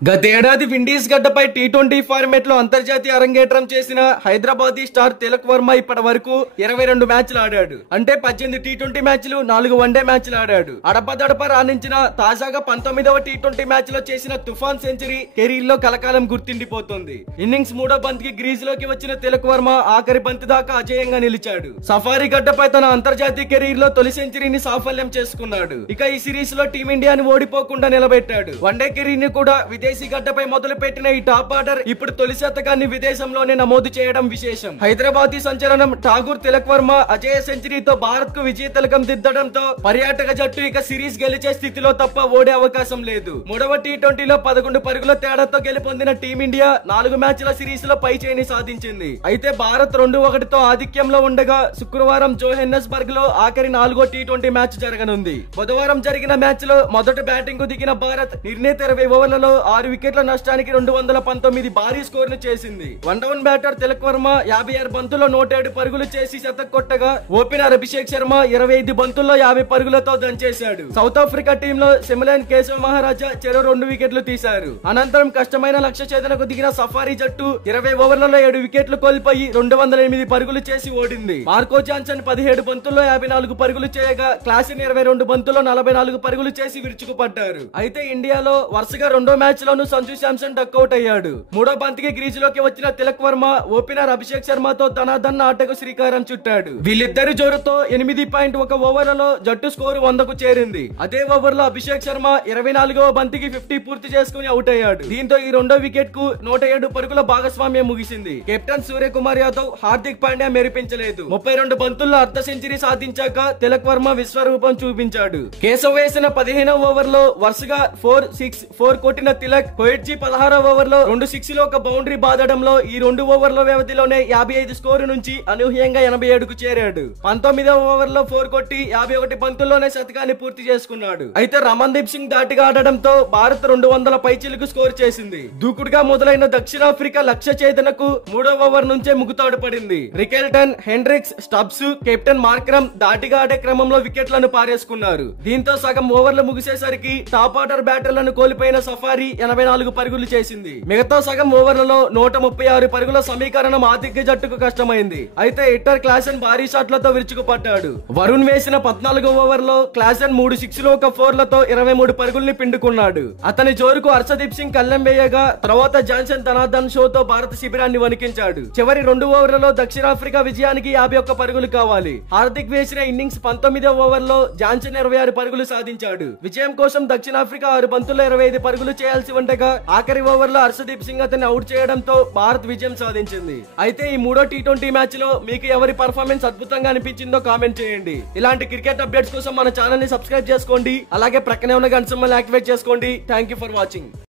గతేడాది విండీస్ గడ్డపై T20 format లో అంతర్జాతీయ అరంగేట్రం చేసిన హైదరాబాదీ స్టార్ తిలక్ వర్మ ఇప్పటి వరకు 22 మ్యాచ్లు ఆడాడు. అంటే 18 టీ20 మ్యాచ్లు, 4 వన్డే మ్యాచ్లు ఆడాడు. అడపదడప రాణించిన తాజాగా 19వ టీ20 మ్యాచ్ లో చేసిన తుఫాన్ సెంచరీ కెరీర్ లో కలకాలం గుర్తుండిపోతుంది. ఇన్నింగ్స్ మూడో బంతికి గ్రీజ్ లోకి వచ్చిన తిలక్ వర్మ ఆఖరి బంతి దాకా అజేయంగా నిలిచాడు. సఫారీ గడ్డపై తన అంతర్జాతీయ కెరీర్ లో తొలి సెంచరీని సాఫల్యం చేసుకున్నాడు. ఇక ఈ సిరీస్ లో టీమిండియాని ఓడిపోకుండా నిలబెట్టాడు. వన్డే కెరీర్ ని కూడా విదేశీ గడ్డపై మొదలు పెట్టిన ఈ టాప్ ఆర్డర్ ఇప్పుడు తొలి శతకాన్ని విదేశంలోనే నమోదు చేయడం విశేషం. హైదరాబాదీ సంచలనం ఠాగూర్ తిలక్ వర్మ అజేయ సెంచరీతో భారత్ కు విజయ తిలకం దిద్దడంతో పర్యాటక జట్టు ఇక సిరీస్ గెలిచే స్థితిలో తప్ప ఓడే అవకాశం లేదు. మూడవ టీ20లో 11 పరుగుల తేడాతో గెలుపొందిన టీమిండియా 4 మ్యాచ్ల సిరీస్ లో పై చేయిని సాధించింది. అయితే భారత్ 2-1తో ఆధిక్యంలో ఉండగా శుక్రవారం జోహెన్నెస్బర్గ్ లో ఆఖరి 4వ టీ20 మ్యాచ్ జరగనుంది. బుధవారం జరిగిన మ్యాచ్ లో మొదట బ్యాటింగ్ కు దిగిన భారత్ నిర్ణీత 20 ఓవర్లలో 6 వికెట్ల నష్టానికి 219 భారీ స్కోర్ ను చేసింది. One down batter Tilak Varma 56 బంతుల్లో 107 పరుగులు చేసి శతక్ కొట్టగా ఓపెనర్ అభిషేక్ శర్మ 25 బంతుల్లో 50 పరుగులతో దంచేశాడు. సౌత్ ఆఫ్రికా టీంలో సిమ్లన్ కేశవ్ మహారాజా చెరో 2 వికెట్లు తీశారు. అనంతరం కష్టమైన లక్ష్య ఛేదనకు దిగిన సఫారీ జట్టు 20 ఓవర్లలో 7 వికెట్లు కోల్పోయి 208 పరుగులు చేసి ఓడింది. మార్కో జాన్సన్ 17 బంతుల్లో 54 పరుగులు చేయగా క్లాసిన్ 22 బంతుల్లో 44 పరుగులు చేసి విరుచుకుపడ్డారు. అయితే ఇండియాలో వరుసగా రెండో మ్యాచ్ లోను సంజు శాంసన్ డక్అవుట్ అయ్యాడు. మూడో బంతికి గ్రీజ్ లోకి వచ్చిన తిలక్ వర్మ ఓపెనర్ అభిషేక్ శర్మతో ధనాధన్ ఆటకు శ్రీకారం చుట్టాడు. వీళ్ళిద్దరి జోరుతో 8.1 ఓవర్లలో జట్టు స్కోరు 100కు చేరింది. అదే ఓవర్ లో అభిషేక్ శర్మ 24వ బంతికి 50 పూర్తి చేసుకుని అవుట్ అయ్యాడు. దీంతో ఈ రెండో వికెట్ కు 107 పరుగుల భాగస్వామ్యం ముగిసింది. కెప్టెన్ సూర్యకుమార్ యాదవ్, హార్దిక్ పాండ్యా మెరిపించలేదు. 32 బంతుల్లో అర్ధ సెంచరీ సాధించాక తిలక్ వర్మ విశ్వరూపం చూపించాడు. కేశవ్ వేసిన 15వ ఓవర్ లో వరుసగా 4 కొట్టిన తిలక్ కోయిట్జీ 16వ ఓవర్ లో 2 సిక్స్లు ఒక బౌండరీ బాదడంలో ఈ 2 ఓవర్ల వ్యవధిలోనే 55 స్కోరు నుంచి అనూహ్యంగా 87కు చేరాడు. 19వ ఓవర్ లో 4 కొట్టి 51 బంతుల్లోనే శతకాన్ని పూర్తి చేసుకున్నాడు. అయితే రమన్దీప్ సింగ్ దాటిగా ఆడడంతో భారత్ 200 పైచిలుకు స్కోర్ చేసింది. దూకుడుగా మొదలైన దక్షిణాఫ్రికా లక్ష్య ఛేదనకు 3వ ఓవర్ నుంచే ముగుతాడు పడింది. Rickelton, Hendricks, Stubbs, captain Markram దాటిగా ఆడే క్రమంలో వికెట్లను పారేసుకున్నారు. దీంతో సగం ఓవర్లు ముగిసేసరికి టాప్ ఆర్డర్ బ్యాటర్లను కోల్పోయిన సఫారీ 84 పరుగులు చేసింది. మిగతా సగం ఓవర్లలో 136 పరుగుల సమీకరణం ఆతిథ్య జట్టుకు కష్టమైంది. అయితే హిట్టర్ క్లాసెన్ భారీ షాట్లతో విరుచుకుపడ్డాడు. వరుణ్ వేసిన 14వ ఓవర్ లో క్లాసెన్ 3 సిక్స్లు ఒక 4లతో 23 పరుగుల్ని పిండుకున్నాడు. అతని జోరుకు హర్షదీప్ సింగ్ కళ్ళెం వేయగా తర్వాత జాన్సన్ ధనాధన్ షోతో భారత శిబిరాన్ని వణికించాడు. చివరి 2 ఓవర్లలో దక్షిణాఫ్రికా విజయానికి 51 పరుగులు కావాలి. హార్దిక్ వేసిన ఇన్నింగ్స్ 19వ ఓవర్ లో జాన్సన్ 26 పరుగులు సాధించాడు. విజయం కోసం దక్షిణాఫ్రికా 6 బంతుల్లో 25 పరుగులు చేయాల్సి ఉండగా ఆఖరి ఓవర్ లో హర్షదీప్ సింగ్ అతన్ని అవుట్ చేయడంతో భారత్ విజయం సాధించింది. అయితే ఈ మూడో టీ20 మ్యాచ్ లో మీకు ఎవరి పర్ఫార్మెన్స్ అద్భుతంగా అనిపించిందో కామెంట్ చేయండి. ఇలాంటి క్రికెట్ అప్డేట్స్ కోసం మన ఛానల్ ని సబ్స్క్రైబ్ చేసుకోండి. అలాగే ప్రక్కనే ఉన్న గంట సింబల్ యాక్టివేట్ చేసుకోండి. Thank you for watching.